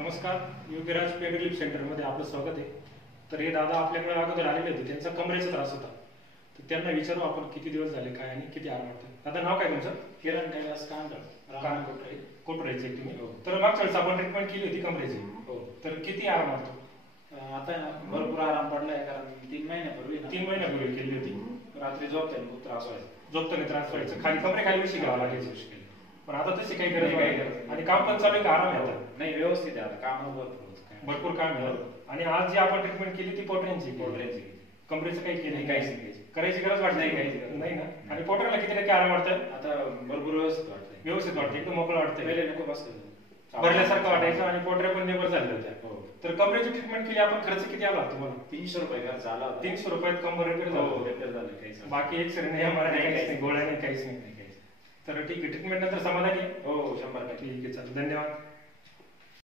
नमस्कार, Yogiraj pain relief सेंटरमध्ये आपलं स्वागत आहे. तर हे दादा आपल्याकडे अगोदर आलेले होते, त्यांचा कमरेचा त्रास होता. तर त्यांना विचारू आपण किती दिवस झाले काय आणि किती आराम वाटतं. दादा नाव काय तुमचं? किरण कैलास कांदळ कोटरेचे तुम्ही. तर मागच्या वेळेस आपण ट्रीटमेंट केली होती कमरेची. हो. तर किती आराम वाटतो? आता भरपूर आराम पडलाय, कारण 3 महिन्यापूर्वी 3 महिन्यापूर्वी केली होती. रात्री झोपताना खूप त्रास व्हायचा. झोपताना त्रास व्हायचा, खाली कमरे खाली विषय घ्यावा लागायचं. पण आता तशी काही गरज काही नाही. गरज नाही. आणि काम पण चालू आहे का? आराम आहे आता? नाही, व्यवस्थित आहे आता, काम भरपूर काम आहे. आणि आज जी आपण ट्रीटमेंट केली ती पोटऱ्यांची. कमरेचं काही केलं नाही, काहीच नाही. करायची गरज वाटत नाही, काहीच गरज नाही ना. आणि पोटऱ्याला किती टक्के आराम वाटतं? आता भरपूर व्यवस्थित वाटतंय. व्यवस्थित वाटतं, एकदम मोकळं वाटतं. पहिले नको बसतं भरल्यासारखं वाटायचं आणि पोटऱ्या पण निबर झाल्या होत्या. हो. तर कमरेची ट्रीटमेंट केली आपण. खर्च किती आला तुम्हाला? 300 रुपये खर्च आला होता. 300 रुपयात कंबर रिपेअर हो, झालं. रिपेअर झालं. काहीच बाकी एक्सरे नाही, एमआरआय नाही, काहीच नाही, गोळ्या नाही, काहीच नाही. तर ठीक आहे, ट्रीटमेंट नंतर समाधानी आहे? हो, 100%. ठीक आहे, चालेल, धन्यवाद.